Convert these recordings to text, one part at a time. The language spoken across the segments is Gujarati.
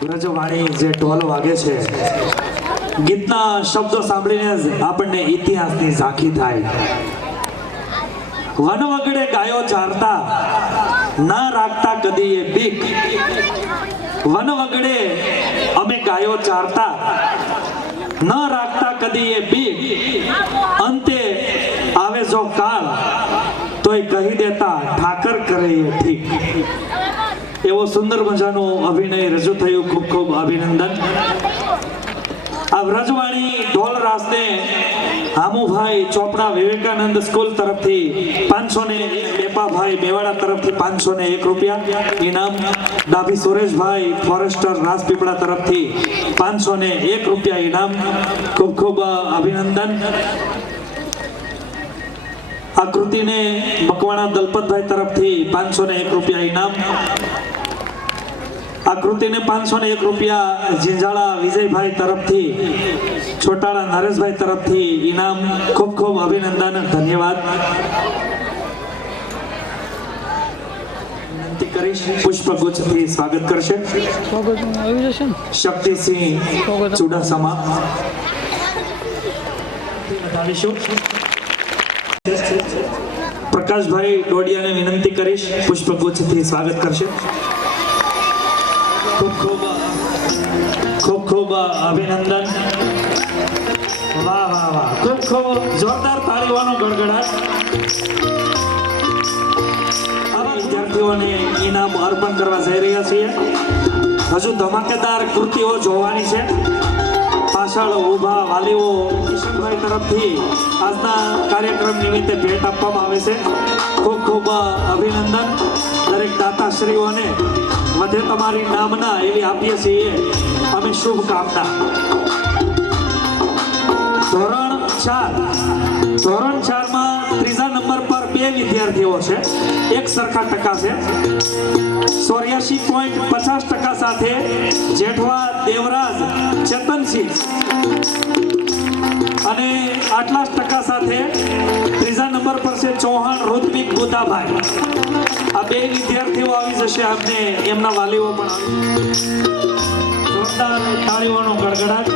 વ્રજવાણી જે ઢોલ વાગે છે, ગીતના શબ્દો સાંભળીને જ આપણને ઇતિહાસની ઝાંખી થાય. વન વગડે ગાયો ચારતા, ના રાખતા કદી એ બીક. વન વગડે અમે ગાયો ચારતા, ન રાખતા કદી એ બીક. અંતે આવે જો કાળ, તોય કહી દેતા ઠાકર કરે એ ઠીક. એવો સુંદર મજાનું અભિનય રજૂ થયું. ખૂબ ખૂબ અભિનંદન. આ વ્રજવાણી ઢોલ રાસને હામુભાઈ ચોપડા વિવેકાનંદ સ્કૂલ તરફથી 501, બેપાભાઈ મેવાડા તરફથી 501 રૂપિયા ઇનામ, ડાભી સુરેશભાઈ ફોરેસ્ટર રાજપીપળા તરફથી 501 રૂપિયા ઇનામ. ખૂબ ખૂબ અભિનંદન. આ કૃતિને મકવાણા દલપતભાઈ તરફથી 501 રૂપિયા ઇનામ. આ કૃતિને 501 રૂપિયા ઝીંઝાળા વિજયભાઈ તરફથી, છોટાળા નરેશભાઈ તરફથી ઇનામ. ખૂબ ખૂબ અભિનંદન, ધન્યવાદ. વિનંતી કરીશ પુષ્પગુચ્છથી સ્વાગત કરશે શક્તિસિંહ ચુડાસમા. પ્રકાશભાઈ ડોડિયાને વિનંતી કરીશ પુષ્પગુચ્છથી સ્વાગત કરશે. ખૂબ ખૂબ અભિનંદન. વાહ વાહ વાહ, ખૂબ ખૂબ જોરદાર તાળીઓનો ગડગડાટ. આવા વિદ્યાર્થીઓને ઇનામ અર્પણ કરવા જઈ રહ્યા છીએ. હજુ ધમાકેદાર કૃતિઓ જોવાની છે. પાછળ ઊભા વાલીઓ કિશનભાઈ તરફથી આજના કાર્યક્રમ નિમિત્તે ભેટ આપવામાં આવે છે. ખૂબ ખૂબ અભિનંદન. દરેક દાતાશ્રીઓને વધે તમારી નામના એવી આપીએ છીએ અમે શુભકામના. ધોરણ 4 માં ત્રીજા નંબર પર 2 વિદ્યાર્થીઓ છે. એક સરખા ટકા છે. 84.50% સાથે જેઠવા દેવરાજ ચેતનસિંહ અને આટલા જ ટકા સાથે ત્રીજા નંબર પર છે ચૌહાણ ઋત્વિક બુધાભાઈ. આ 2 વિદ્યાર્થીઓ આવી જશે. આપને એમના વાલીઓ પણ જોરદાર તાળીઓનો ગડગડાટ.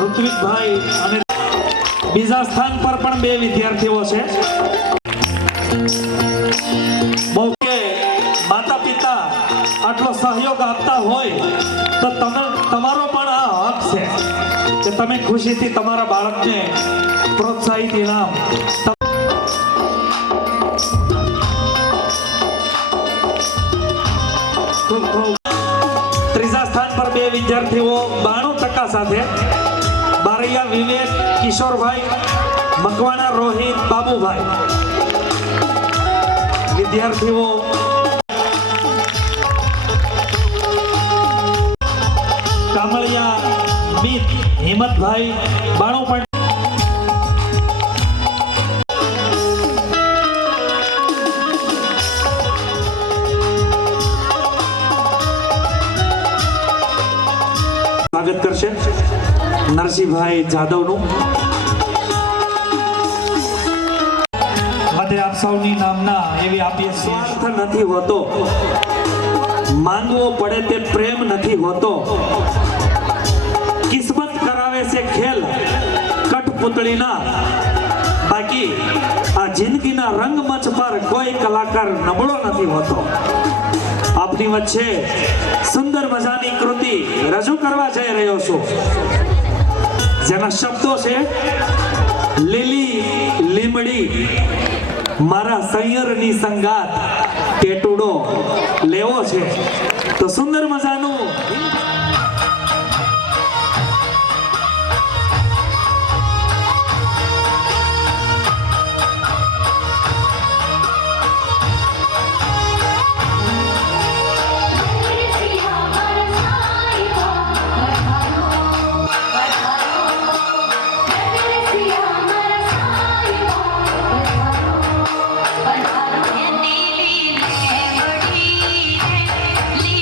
ઋત્વિકભાઈ અને બીજા સ્થાન પર પણ 2 વિદ્યાર્થીઓ છે. બહુ કે માતા પિતા આટલો સહયોગ આપતા હોય તો તમારો પણ આ હક છે કે તમે ખુશીથી તમારા બાળકને પ્રોત્સાહિત ઇનામ. ત્રીજા સ્થાન પર 2 વિદ્યાર્થીઓ 92% સાથે બારૈયા વિવેક કિશોરભાઈ, મકવાણા રોહિત બાબુભાઈ. વિદ્યાર્થીઓ કામળિયા મિત હિંમતભાઈ 92. સ્વાગત કરશે નરસિંહભાઈ જાદવનું. બધે આપ સૌની નામના એવી આપીએ. સ્વાર્થ નથી હોતો, માંગવો પડે તે પ્રેમ નથી હોતો. કિસ્મત કરાવે છે ખેલ કઠપુતળીના. બાકી આ જિંદગીના રંગમંચ પર કોઈ કલાકાર નબળો નથી હોતો. આપની વચ્ચે સુંદર મજાની કૃતિ રજૂ કરવા જઈ રહ્યો છું, જેના શબ્દો છે લીલી લીમડી મારા સૈયરની સંગાત ટેટુડો લેવો છે. તો સુંદર મજાનું લી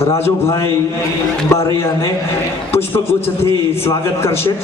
રાજુભાઈ બારૈયાને પુષ્પગુચ્છથી સ્વાગત કરશે.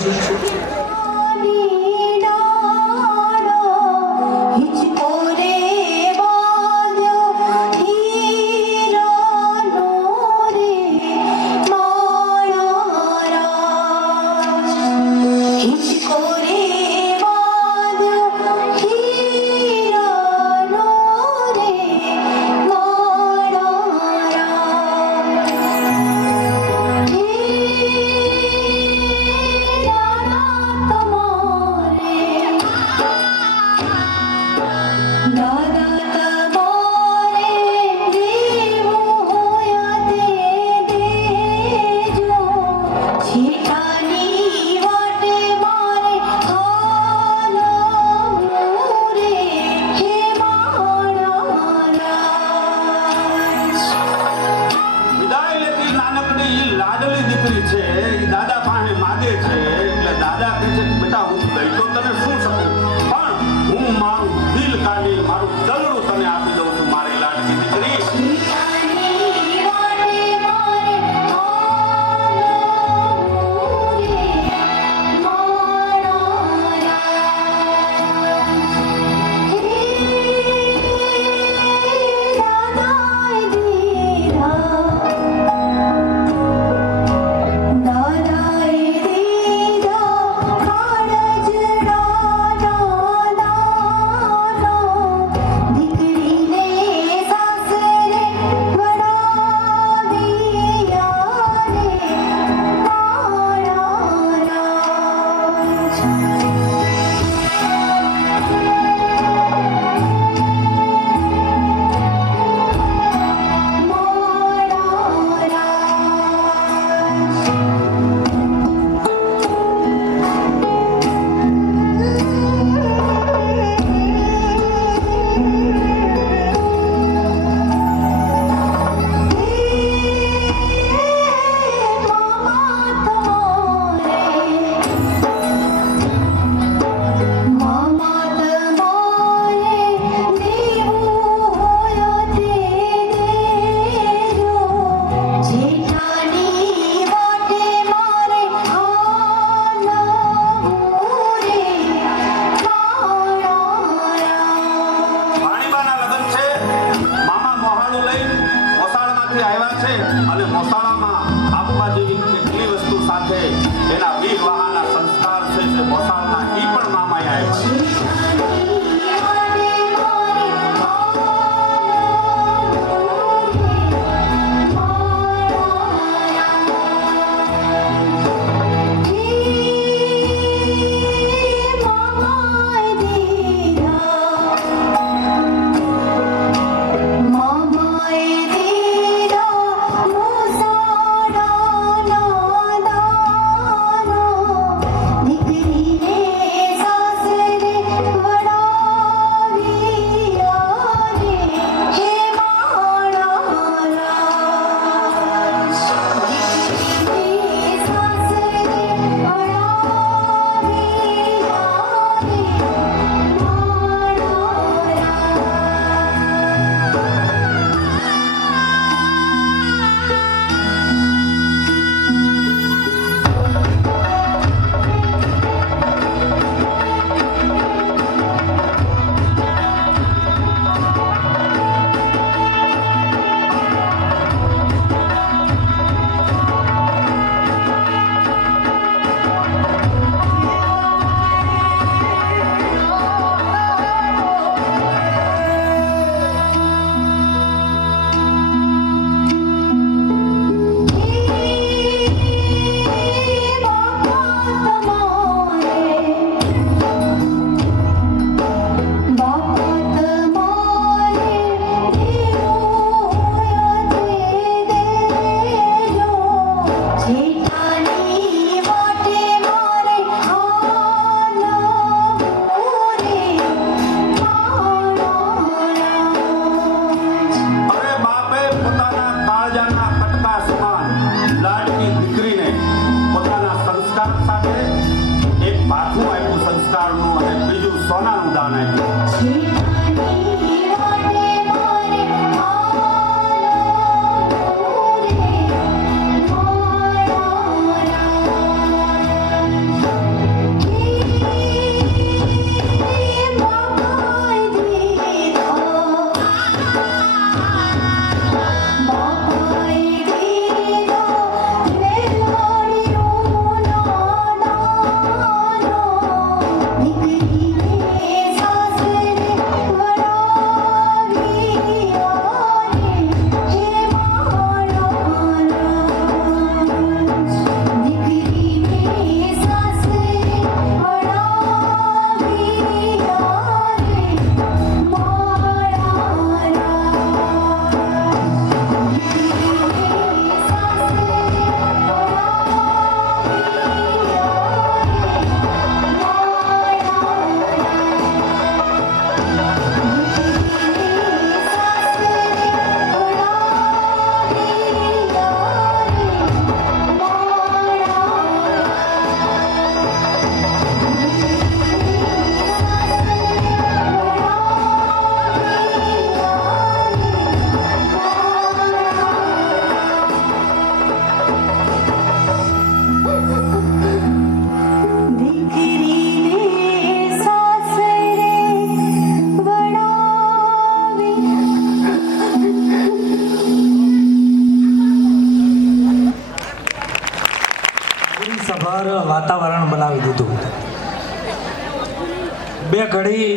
બે ઘડી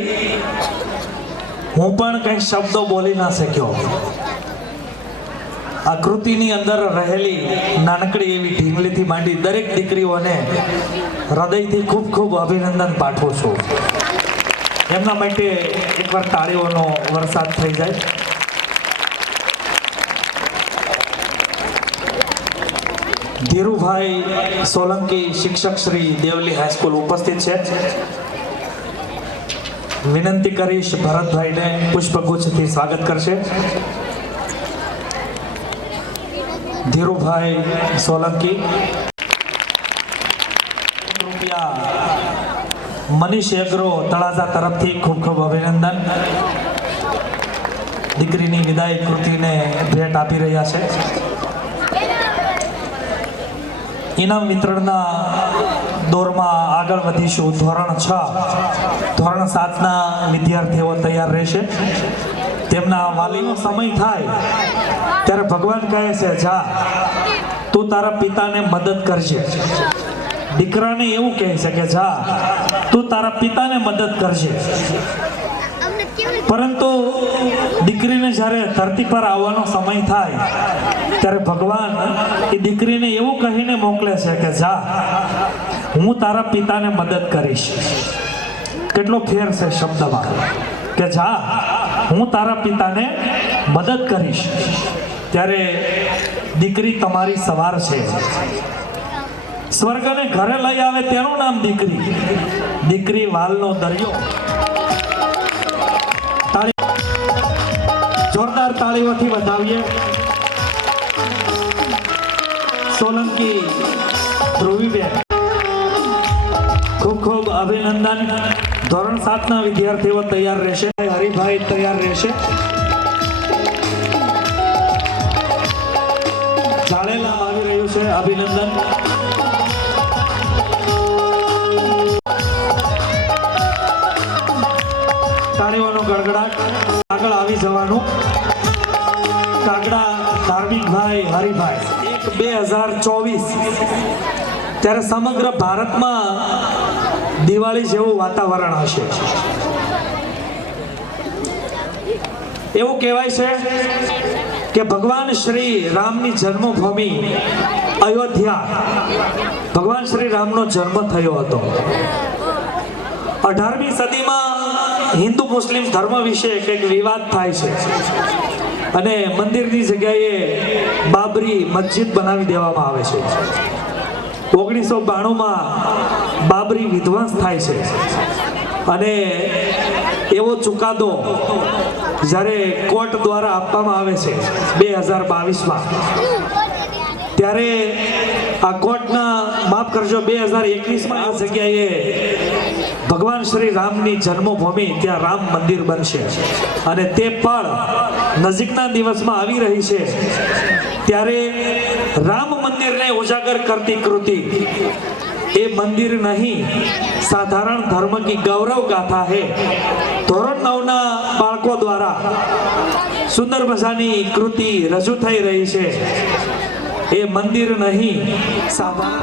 હું પણ કઈ શબ્દો બોલી ના શક્યો. આ કૃતિની અંદર રહેલી નાનકડી એવી ઢીંગલીથી માંડી દરેક દીકરીઓને હૃદયથી ખૂબ ખૂબ અભિનંદન પાઠવું છું. એમના માટે એકવાર તાળીઓનો વરસાદ થઈ જાય. ધીરુભાઈ સોલંકી શિક્ષક શ્રી દેવલી હાઈસ્કૂલ ઉપસ્થિત છે. વિનંતી કરીશ ભરતભાઈને પુષ્પગુચ્છથી સ્વાગત કરશે. ધીરુભાઈ સોલંકી. મનીષ એગ્રો તળાજા તરફથી ખૂબ ખૂબ અભિનંદન. દીકરીની વિદાય કૃતિને ભેટ આપી રહ્યા છે. ઇનામ વિતરણના દોરમાં આગળ વધીશું. ધોરણ 6 ધોરણ 7ના વિદ્યાર્થીઓ તૈયાર રહેશે. તેમના વાલીનો સમય થાય ત્યારે ભગવાન કહે છે, જા તું તારા પિતાને મદદ કરજે. દીકરાને એવું કહે છે કે જા તું તારા પિતાને મદદ કરજે. પરંતુ દીકરીને જ્યારે ધરતી પર આવવાનો સમય થાય ત્યારે ભગવાન એ દીકરીને એવું કહીને મોકલે છે કે જા હું તારા પિતાને મદદ કરીશ. કેટલો ફેર છે શબ્દમાં કે જા હું તારા પિતાને મદદ કરીશ. ત્યારે દીકરી તમારી સવાર છે. સ્વર્ગને ઘરે લઈ આવે તેનું નામ દીકરી. દીકરી વાલનો દરિયો. જોરદાર તાળીઓથી વધાવીએ. સોલંકી ધ્રુવીબેન ખૂબ ખૂબ અભિનંદન. ધોરણ 7ના વિદ્યાર્થીઓ તૈયાર રહેશે. હરિભાઈ તૈયાર રહેશે. જાળેલા આવી રહ્યું છે. અભિનંદન. તાળીઓનો ગડગડાટ. આગળ આવી જવાનું. કાગડા ધાર્મિકભાઈ હરિભાઈ. 1-2024 ત્યારે સમગ્ર ભારતમાં દિવાળી જેવું વાતાવરણ હશે. એવું કહેવાય છે કે ભગવાન શ્રી રામની જન્મભૂમિ અયોધ્યા, ભગવાન શ્રી રામનો જન્મ થયો હતો. 18મી સદીમાં હિન્દુ મુસ્લિમ ધર્મ વિશે કંઈક વિવાદ થાય છે અને મંદિરની જગ્યાએ બાબરી મસ્જિદ બનાવી દેવામાં આવે છે. 1992માં બાબરી વિધ્વંસ થાય છે અને એવો ચુકાદો જ્યારે કોર્ટ દ્વારા આપવામાં આવે છે 2022માં, ત્યારે આ કોર્ટના માફ કરજો 2021માં આ જગ્યાએ ભગવાન શ્રી રામની જન્મભૂમિ ત્યાં રામ મંદિર બનશે અને તે પણ નજીકના દિવસમાં આવી રહી છે. ત્યારે રામ મંદિરને ઉજાગર કરતી કૃતિ એ મંદિર નહીં, સાધારણ ધર્મ કી ગૌરવ ગાથા હે. ધોરણ 9ના બાળકો દ્વારા સુંદર મજાની કૃતિ રજૂ થઈ રહી છે. એ મંદિર નહીં, સાધારણ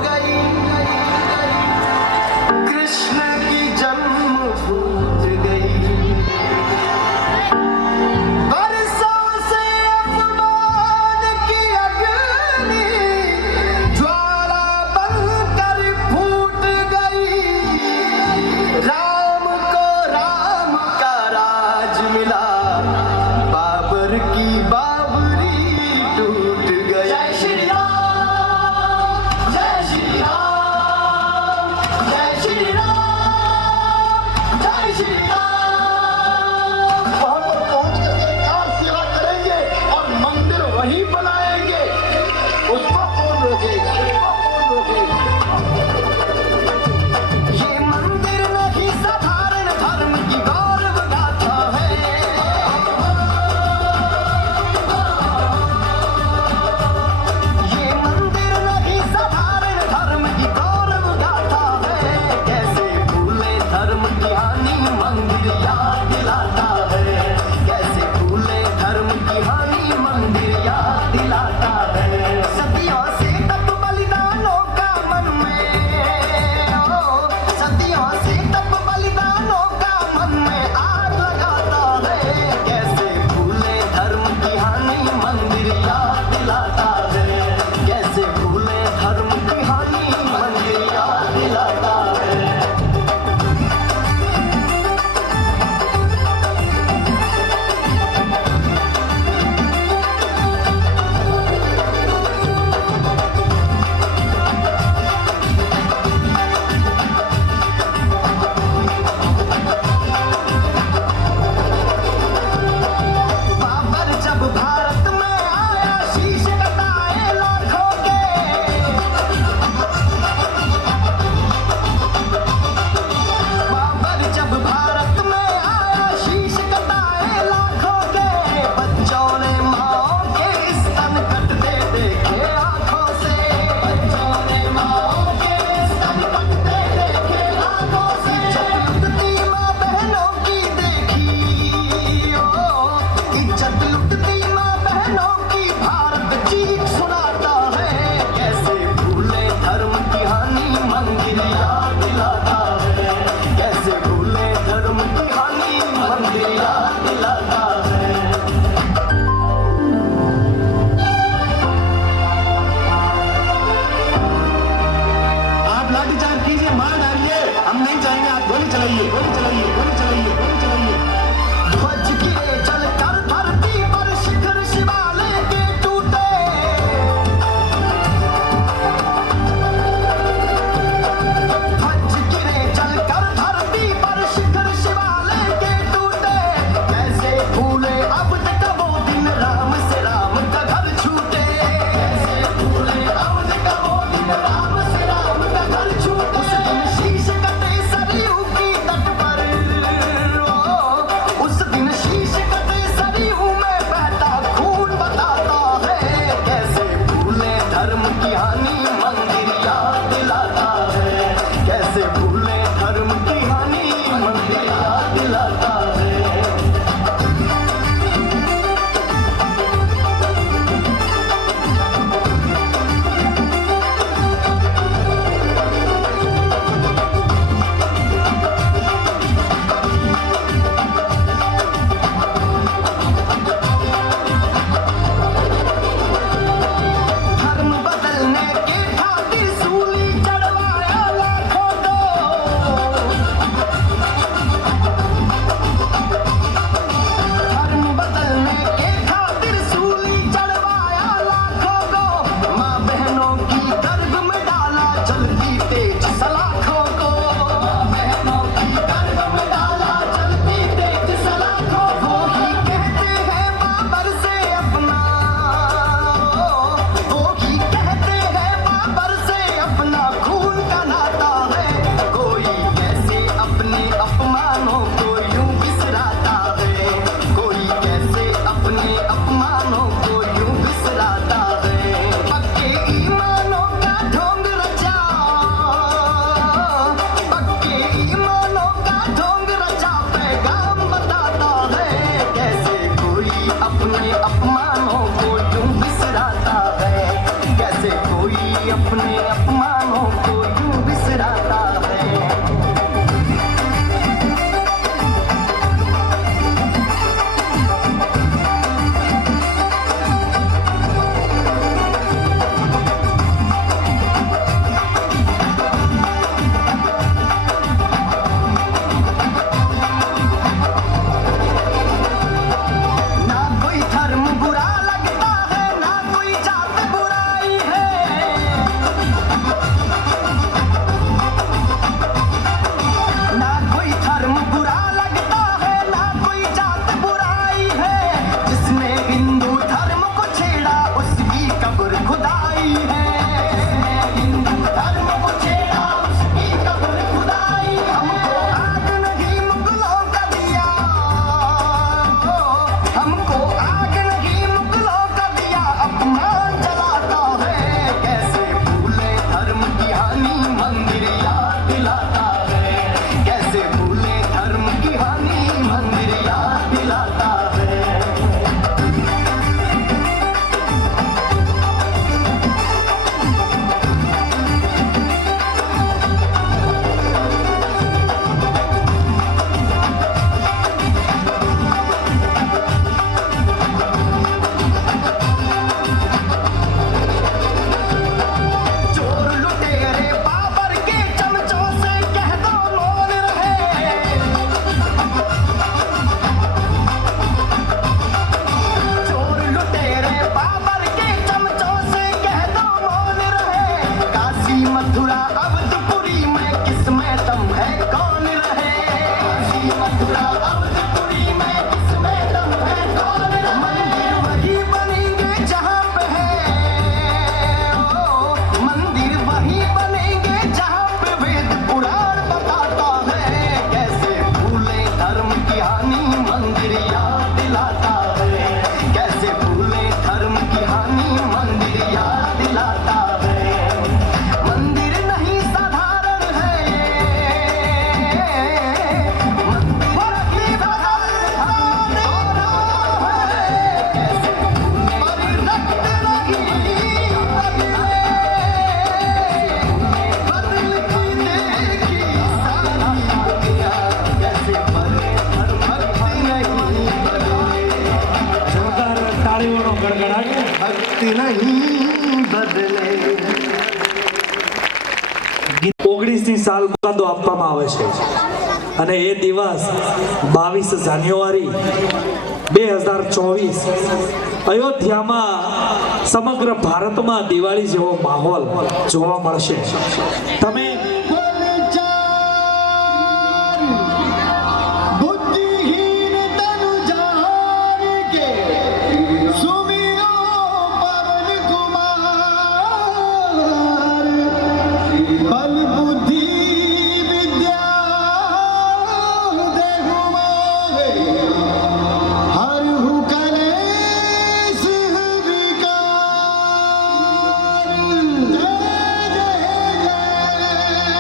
अपमानों को यूं बिसराता है, कैसे कोई अपने अपमानों को यूं बिसराता है। ना कोई धर्म बुरा लगता है, ना कोई जात बुराई है, ना कोई धर्म बुरा लगता है, ना कोई जात बुराई है। जिसने हिंदू धर्म को छेड़ा उसकी कब्र खुदाई है, जिसने हिंदू धर्म को छेड़ा उसकी कब्र खुदाई है। हमको आग नहीं मुगलों का दिया, हमको आग नहीं मुगलों का दिया, अपमान जलाता है। कैसे भूले धर्म की हानि मंदिर याद दिलाता है, कैसे भूले धर्म की हानि मंदिर याद दिलाता है। चोर लुटेरे बाबर के चमचों से कह दो मौन रहे, चोर लुटेरे बाबर के चमचों से कह दो मौन रहे। काशी मथुरा अवधपुरी में किसमें दम है कौन रहे, काशी मथुरा अवधपुरी में किसमें दम है कौन रहे। मंदिर वही बनेंगे जहाँ पे है, मंदिर वही बनेंगे जहाँ पे वेद पुराण बताता है। कैसे भूले धर्म की हानि मंदिर याद दिलाता है, कैसे भूले धर्म की हानि मंदिर याद दिलाता है। मंदिर नहीं साधारण है, मंदिर नहीं साधारण है। कैसे भूले रक्त नहीं बदल की देखी सारी दुनिया, कैसे बने धर्म भक्ति नहीं बदले, જોરદાર તાળીઓનો ગડગડાટ. भक्ति नहीं बदले। 19ની સાલ મુકાદો આપવામાં આવે છે અને એ દિવસ 22 જાન્યુઆરી 2024 અયોધ્યામાં સમગ્ર ભારતમાં દિવાળી જેવો માહોલ જોવા મળશે. તમે बुद्धिहीन तनु जान के सुमिरो पवन कुमार, बल बुद्धि विद्या देहु मोहे, हरहु कलेश विकार। जय जय जय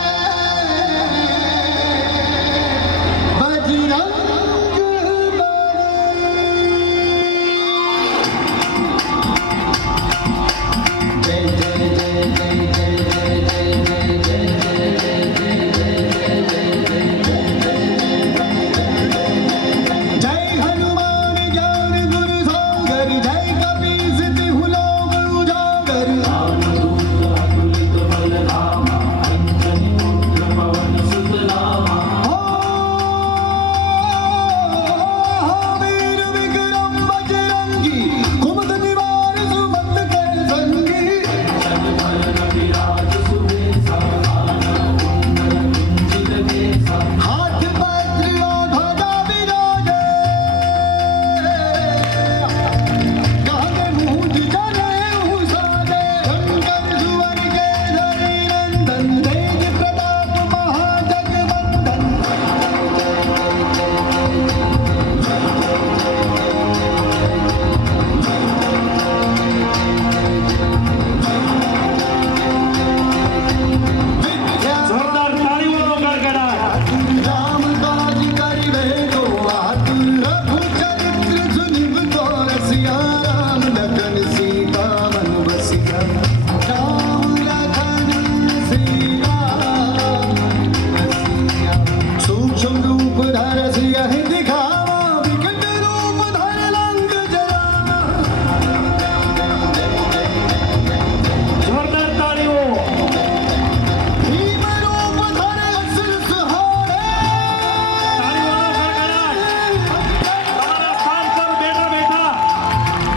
राम लखन सीता मन बसिया राम लखन सीता मन बसिया सूक्ष्म रूप धर सियहि दिखावा विकट रूप धर लंक जरावा જોરદાર તાળીઓ भीम रूप धर असुर सहारे તમારા સ્થાન પર બેઠા બેઠા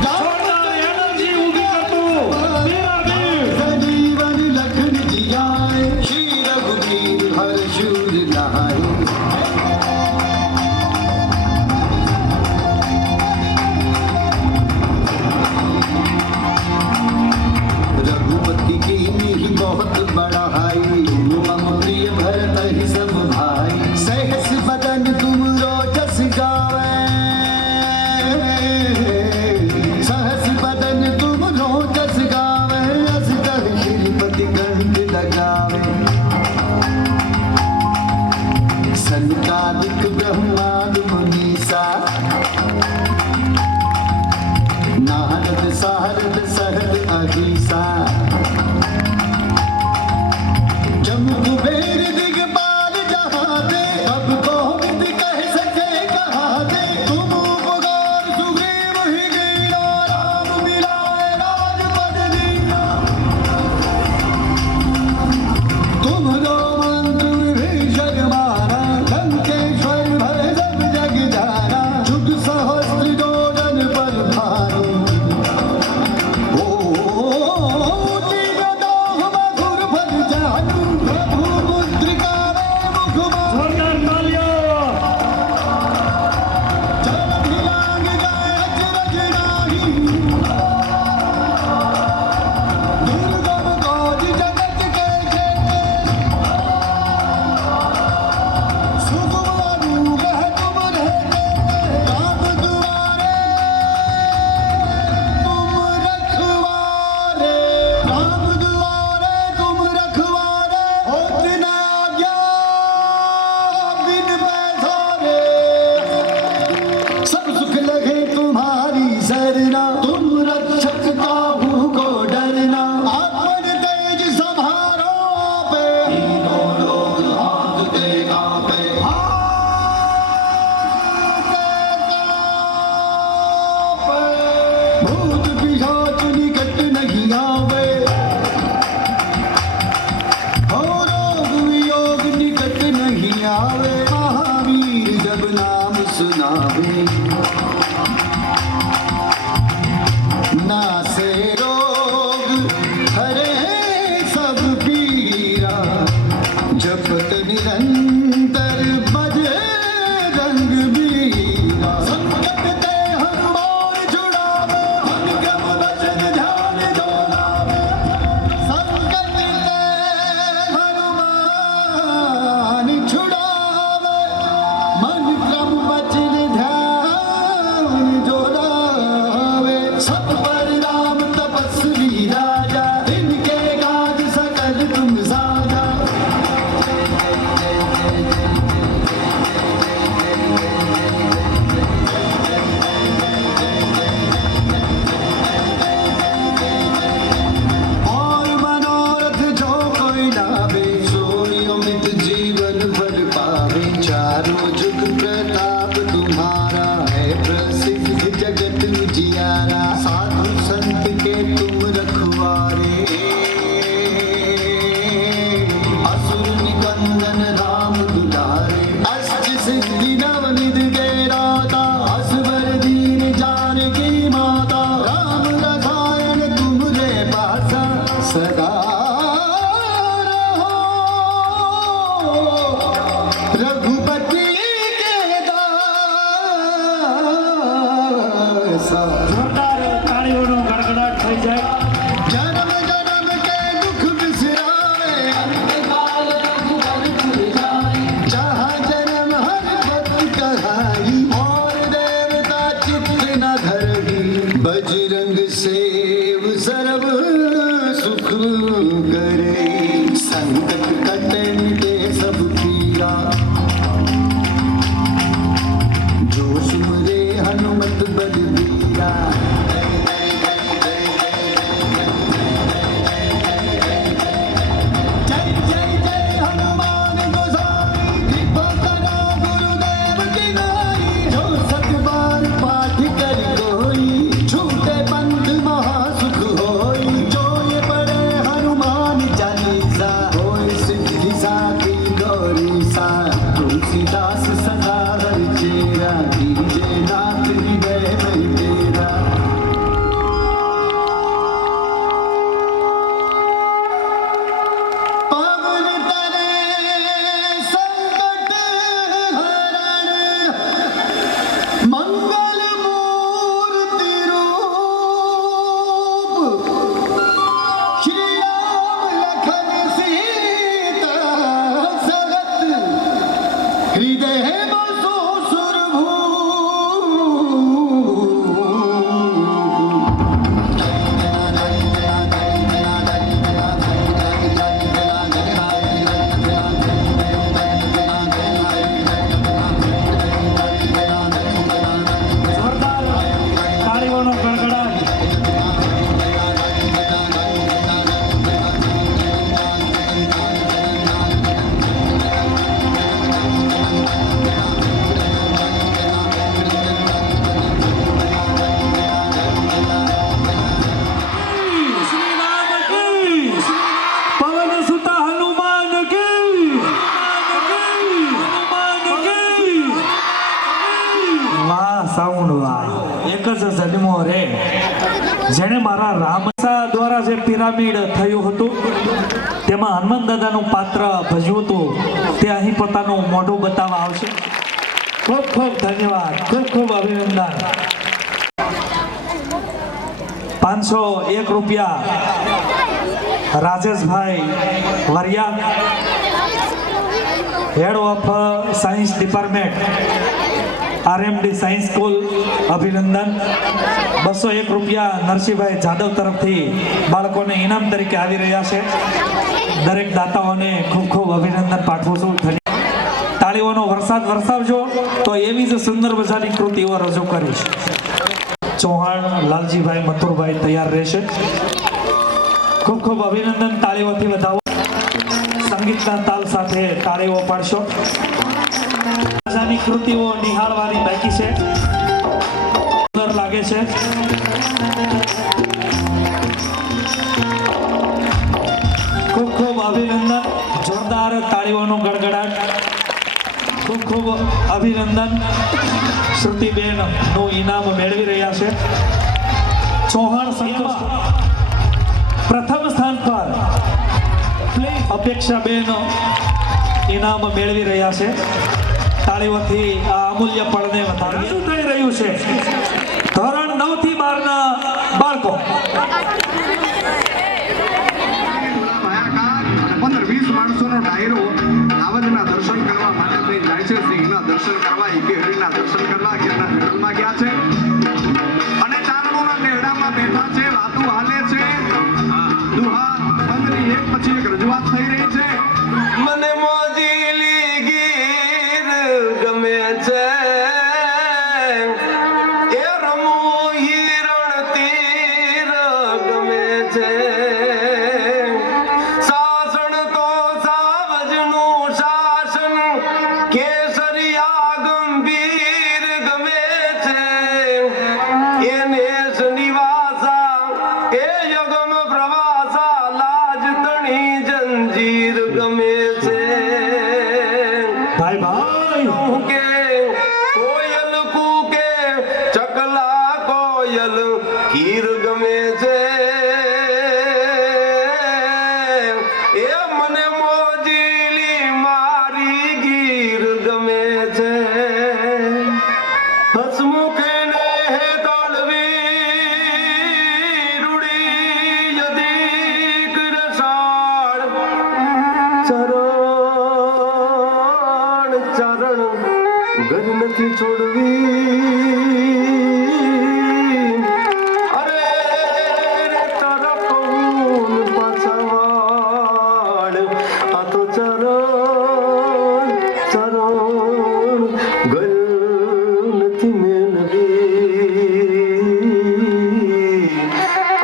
જોરદાર એનર્જી ઊભી કરતું વીરાવીર सजीवन लखन जियाए श्री रघुवीर हर शूर नहाए रघुपति की ही बहुत बड़ा हाई मम प्रिय भरत ही सब भाई सहस बदन तुम रोजस गावे सहस बदन तुम रोजस गावे अस कर श्रीपति कंठ लगावे सनकादिक ब्रह्मांड मुनीसा नारद सारद सहद अहिसा जम कुबेर दिगपाल जहाते अब गोविंद कह सके कहाते तुम उपकार सुग्रीव ही कीना राम मिलाए राजपद दीना तुम दो मंत्र विभीषण मारा लंकेश्वर भय सब जग जाना जुग सहस्त्र जोड़न बल भानु ओ तीनों मधुर फल जानू प्रभु मुद्रिका में मुख मार જોરદાર તાળીઓ चल भिलांग जाए अचरज नाही दुर्गम काज जगत के जेते सुकुमार रह तुम रहते राम दुआरे तुम रखवारे राम दुआरे तुम रखवारे होत ना आज्ञा बिन पैसारे सब सुख लगे तुम्हारी सरना तुम रक्षक काहू को डरना आत्मन तेज संभारो पे तीनों लोग हाथ देगा पे भूत पिशाच निकट नहीं आवे और रोग वियोग निकट नहीं आवे महावीर जब नाम सुनावे नासे रोग हरे सब पीरा जपत निरंतर बजे रंग बीरा संकट ते हनुमान छुड़ावे मन क्रम वचन ध्यान दोलावे संकट ते हनुमान छुड़ावे मन क्रम वचन ध्यान जोड़ावे सब पर राम तपस्वी राजा इनके काज सकल तुम साजा और मनोरथ जो कोई लावे सोई अमित जीवन भर पावे चारों जुग प्रताप तुम्हारा है प्रसिद्ध जगत उजियारा साधु संत के तुम रखवारे असुर निकंदन राम दुलारे अष्ट सिद्धि नवनिध के दाता असवर दीन जानकी माता राम रसायन तुमरे पासा सदा रहो रघुपति के दासा જોરદાર તાળીઓનો ગડગડાટ થઈ જાય जन्म जन्म के दुख बिसरावे अंतकाल रघुवर पुर जाए जहाँ जन्म हर पद कहाई और देवता चित्त न धरही बजरंग सेव सर्व सुख करे संकट कटे मिटे सब पीरा जो सुमरे हनुमत बलबीरा જેણે મારા રામસા દ્વારા જે પિરામિડ થયું હતું તેમાં હનુમાન દાદાનું પાત્ર ભજવું હતું તે અહીં પોતાનું મોઢું બતાવવા આવશે. ખૂબ ખૂબ ધન્યવાદ, ખૂબ ખૂબ અભિનંદન. 501 રૂપિયા Rajeshbhai Variya, head of science department, RMD science school, અભિનંદન. 201 રૂપિયા નરસિંહભાઈ જાદવ તરફથી બાળકોને ઇનામ તરીકે આવી રહ્યા છે. દરેક દાતાઓને ખૂબ ખૂબ અભિનંદન પાઠવું છું. તાળીઓનો વરસાદ વરસાવજો તો એવી જ સુંદર મજાની કૃતિઓ રજૂ કરીશ. ચૌહાણ લાલજીભાઈ મથુરભાઈ તૈયાર રહેશે. ખૂબ ખૂબ અભિનંદન. તાળીઓથી વધાવો. સંગીતના તાલ સાથે તાળીઓ પાડશો. મજાની કૃતિઓ નિહાળવાની બાકી છે. સુંદર લાગે છે. ખૂબ ખૂબ અભિનંદન. જોરદાર તાળીઓનો ગડગડાટ. ખૂબ ખૂબ અભિનંદન. શ્રુતિબેન નું ઇનામ મેળવી રહ્યા છે. ચૌહાણ સંઘમાં પ્રથમ સ્થાન પર અપેક્ષાબેન ઇનામ મેળવી રહ્યા છે. તાળીઓથી આ અમૂલ્ય પળને વધારે શું થઈ રહ્યું છે. ધોરણ 9 થી 12 ના બાળકો 15-20 માણસોનો ડાયરો નાવદના દર્શન કરવા માટે થઈ જાય છે. સિંહના દર્શન કરવા, ઈકેહરીના દર્શન કરવા ગિરનાર જંગલમાં ગયા છે અને ચારણોના નેહડામાં બેઠા છે. વાતો હાલે છે. દુહા બંધની એક પછી એક રજૂઆત થઈ રહી છે. મને મોજીલી ગીર ગમે છે, એ રમવું હિરણ તીર ગમે છે. શાસન તો સાવજનું શાસન, કેસરિયા ગંભીર ગમે છે. એને નિવાસા એ યગમ પ્રવાસા, લાજ તણી જંજીર ગમે છે. ભાઈ ભાઈ કે કોયલ કૂકે, ચકલા કોયલ કીર ગમે છે. એ મને મોજીલી મારી ગીર ગમે છે. હસમુખ ને તાળવી રૂડી યદિક રસાળ, ચરણ ચરણ ઘર નથી છોડવી. અરે તરફ હું પાછાવાડ, આ તો ચરણ ચરણ ઘર નથી મેળવી.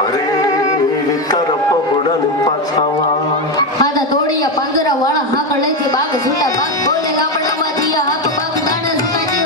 અરે તરફ ઉડન પાછાવાડ. હાથા તોડિયા પાંદરા વાળા હાકળ લેથી બાગ છૂટા બાગ બોલે ગામડામાંથી હાક બાગ દાણા સુકાજી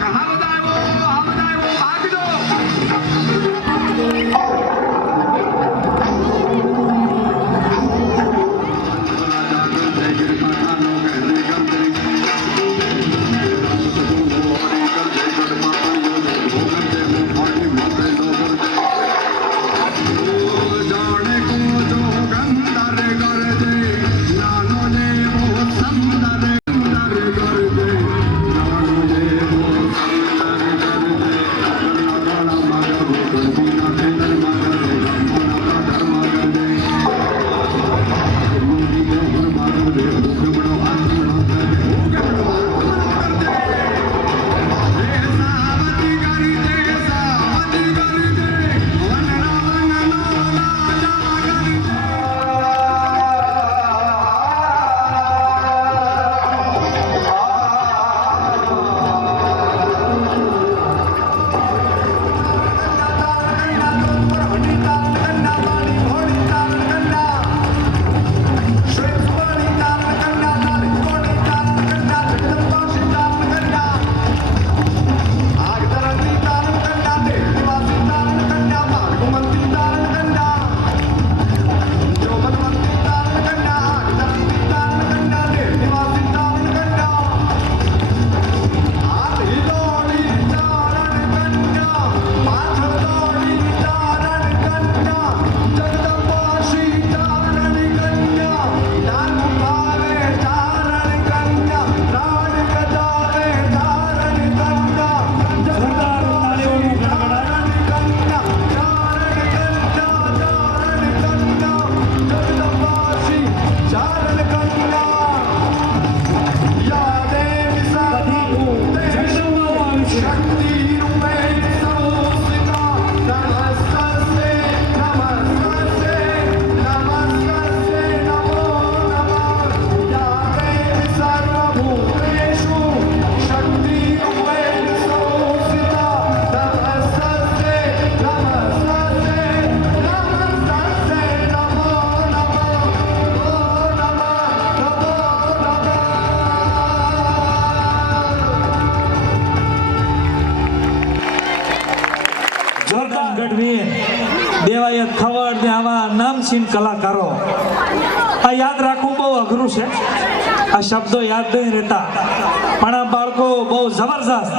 કે હા બધા આવ્યો ભાગી દો દેવાયત ખવડ ને આવા નામચીન કલાકારો આ યાદ રાખવું બહુ અઘરું છે. આ શબ્દો યાદ નહીં રહેતા, પણ આ બાળકો બહુ જબરજસ્ત.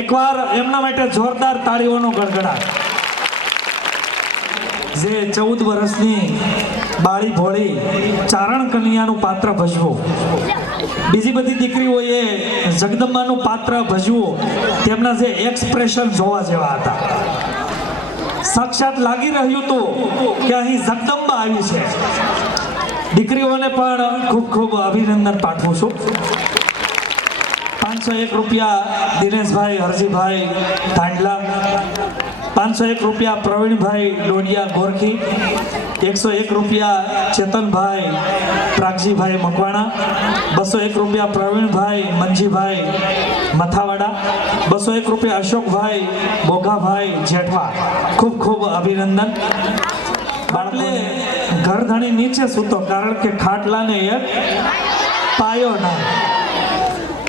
એકવાર એમના માટે જોરદાર તાળીઓનો ગડગડાટ. જે 14 વર્ષની બાળી ભોળી ચારણ કન્યાનું પાત્ર ભજવું, બીજી બધી દીકરીઓએ જગદંબાનું પાત્ર ભજવું, તેમના જે એક્સપ્રેશન જોવા જેવા હતા. સાક્ષાત લાગી રહ્યું હતું કે અહીં જગદંબા આવી છે. દીકરીઓને પણ ખૂબ ખૂબ અભિનંદન પાઠવું છું. 501 રૂપિયા દિનેશભાઈ હરજીભાઈ ધાંડલા, 501 રૂપિયા પ્રવીણભાઈ ડોડિયા ગોરખી, 101 રૂપિયા ચેતનભાઈ પ્રાગજીભાઈ મકવાણા, 201 રૂપિયા પ્રવીણભાઈ મંજીભાઈ મથાવાડા, 201 રૂપિયા અશોકભાઈ બોઘાભાઈ જેઠવા. ખૂબ ખૂબ અભિનંદન. બાટલે ઘરધણી નીચે સૂતો, કારણ કે ખાટલાને એક પાયો ના.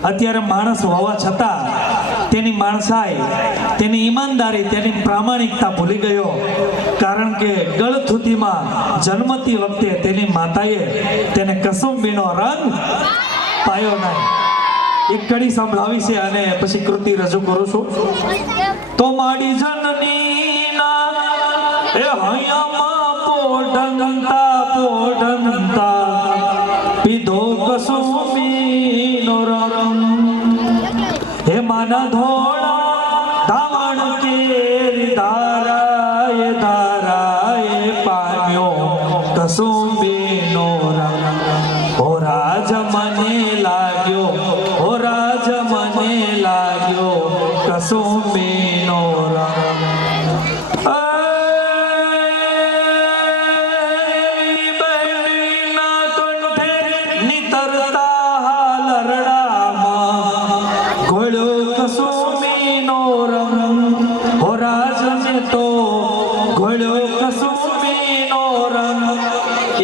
અત્યારે માણસ હોવા છતાં તેની માણસાઈ, તેની ઈમાનદારી, તેની પ્રામાણિકતા ભૂલી ગયો. કારણ કે ગળથુથીમાં જન્મતી વખતે તેની માતાએ તેને કસુંબીનો રંગ પાયો નહીં. એક કડી સંભળાવી છે અને પછી કૃતિ રજૂ કરું છું. તો માડી જનનીના એ હૈયામાં પોઢંતા પીધો કસુંબીનો રંગ. હે માના ધોળા ધાવણ કેરી ધારાએ પામ્યો કસુંબીનો રંગ. હો રાજ મને લાગ્યો, હો રાજ મને લાગ્યો કસુંબીનો રંગ.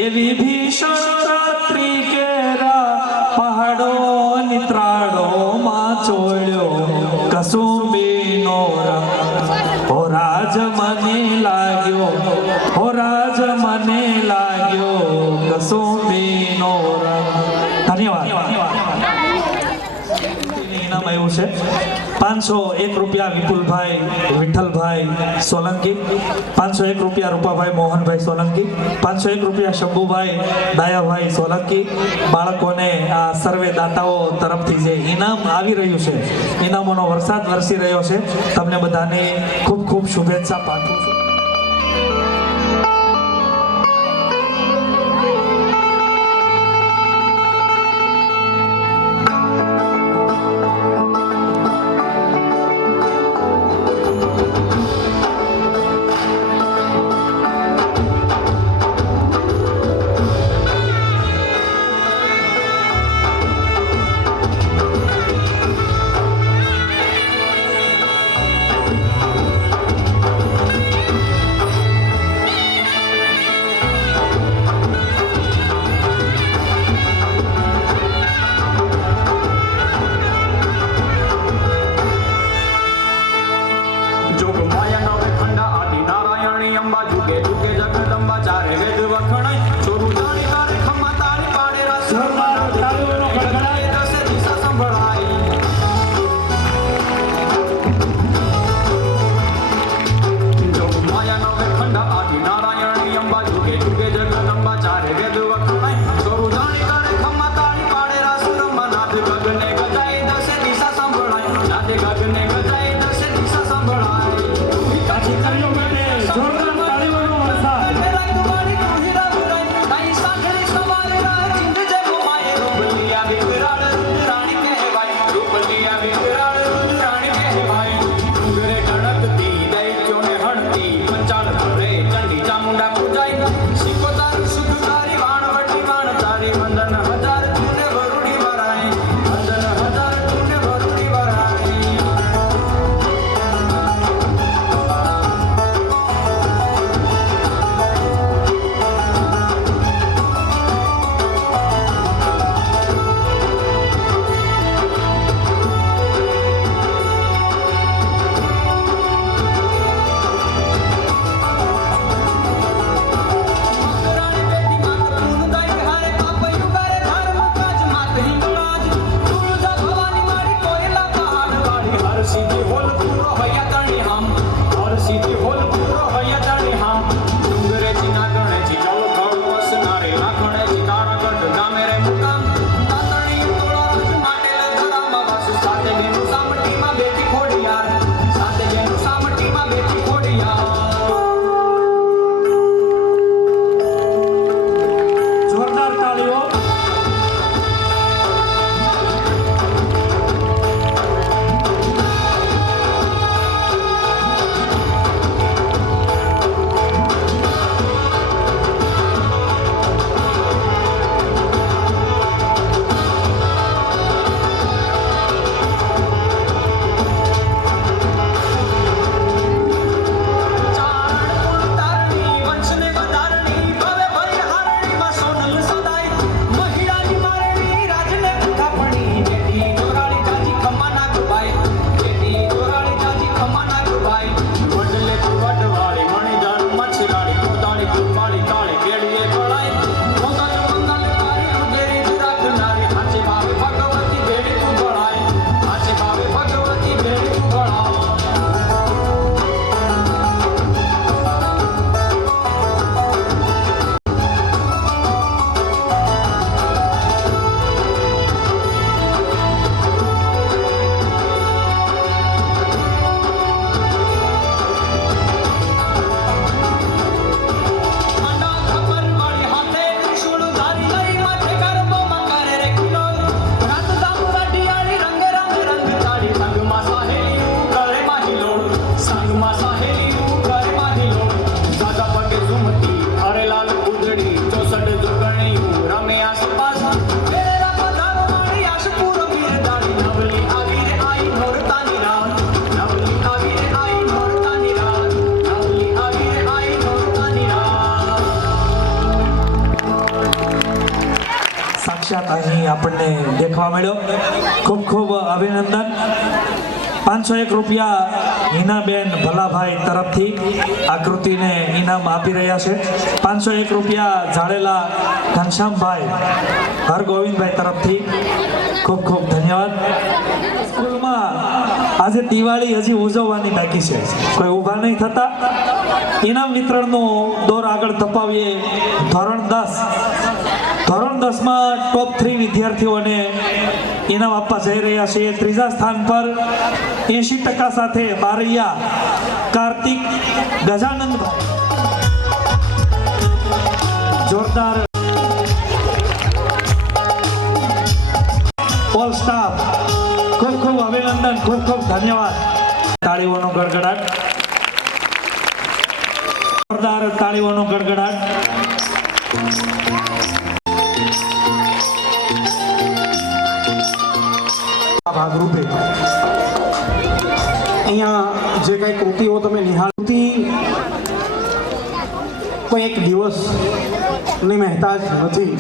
એવી ભીષણ રાત્રિ કેરા પહાડો નિત્રાળો માં ચોળ્યો રાજ મને લાગ્યો હો રાજ મને લાગ્યો કસુંબીનો રંગ. ધન્યવાદ. ઇનામ આવ્યું છે 501 રૂપિયા વિપુલભાઈ વિઠ્ઠલભાઈ સોલંકી, 501 રૂપિયા રૂપાભાઈ મોહનભાઈ સોલંકી, 501 રૂપિયા શંભુભાઈ દાયાભાઈ સોલંકી. બાળકોને આ સર્વે દાતાઓ તરફથી જે ઇનામ આવી રહ્યું છે, ઇનામોનો વરસાદ વરસી રહ્યો છે. તમને બધાને ખૂબ ખૂબ શુભેચ્છા પાઠવું છું. સાક્ષાત અહીં આપણને દેખવા મળ્યો. ખૂબ ખૂબ અભિનંદન. 501 રૂપિયા હિનાબેન ભલાભાઈ તરફથી આકૃતિને ઇનામ આપી રહ્યા છે. 501 રૂપિયા ઝાડેલા ઘનશ્યામભાઈ હરગોવિંદભાઈ તરફથી ખૂબ ખૂબ ધન્યવાદ. સ્કૂલમાં આજે દિવાળી હજી ઉજવવાની બાકી છે, કોઈ ઊભા નહીં થતા. ઇનામ વિતરણનો દોર આગળ ધપાવીએ. ધોરણ 10માં ટોપ 3 વિદ્યાર્થીઓને ઇનામ આપવા જઈ રહ્યા છીએ. ત્રીજા સ્થાન પર 80% સાથે બારૈયા કાર્તિક ગજાનંદભાઈ. જોરદાર ઓલ સ્ટાફ ખૂબ ખૂબ અભિનંદન, ખૂબ ખૂબ ધન્યવાદ. તાળીઓનો ગડગડાટ, જોરદાર તાળીઓનો ગડગડાટ. ભાગરૂપે અહીંયા જે કંઈ કૃતિઓ તમે નિહાળતી કોઈ એક દિવસની મહેતાજ નથી.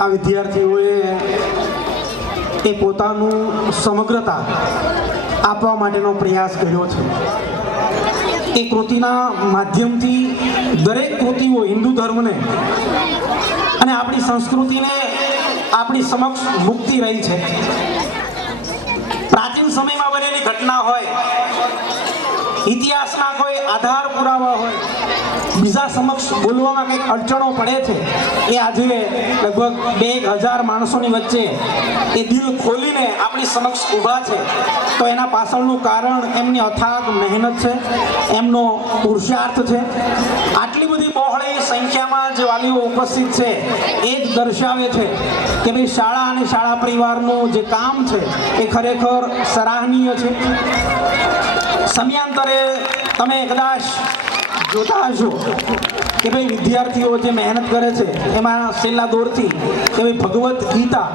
આ વિદ્યાર્થીઓએ એ પોતાનું સમગ્રતા આપવા માટેનો પ્રયાસ કર્યો છે. એ કૃતિના માધ્યમથી દરેક કૃતિઓ હિન્દુ ધર્મને અને આપણી સંસ્કૃતિને આપણી સમક્ષ મુક્તિ રહી છે. પ્રાચીન સમયમાં બનેલી ઘટના હોય, ઇતિહાસના કોઈ આધાર પુરાવા હોય, બીજા સમક્ષ બોલવામાં કંઈક અડચણો પડે છે, એ આજે લગભગ 2000 માણસોની વચ્ચે એ દિલ ખોલીને આપણી સમક્ષ ઊભા છે. તો એના પાછળનું કારણ એમની અથાગ મહેનત છે, એમનો પુરુષાર્થ છે. આટલી બધી બહોળી સંખ્યામાં જે વાલીઓ ઉપસ્થિત છે એ જ દર્શાવે છે કે ભાઈ શાળા અને શાળા પરિવારનું જે કામ છે એ ખરેખર સરાહનીય છે. સમયાંતરે તમે કદાચ જોતા હશો કે ભાઈ વિદ્યાર્થીઓ જે મહેનત કરે છે એમાં છેલ્લા દોરથી કે ભાઈ ભગવદ્ ગીતા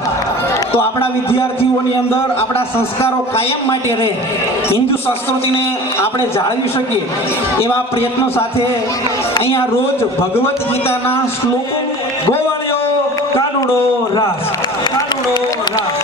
તો આપણા વિદ્યાર્થીઓની અંદર આપણા સંસ્કારો કાયમ માટે રહે, હિન્દુ સંસ્કૃતિને આપણે જાળવી શકીએ એવા પ્રયત્નો સાથે અહીંયા રોજ ભગવદ્ ગીતાના શ્લોકો. ગોવાળિયો કાનુડો રાસ, કાનુડો રાસ.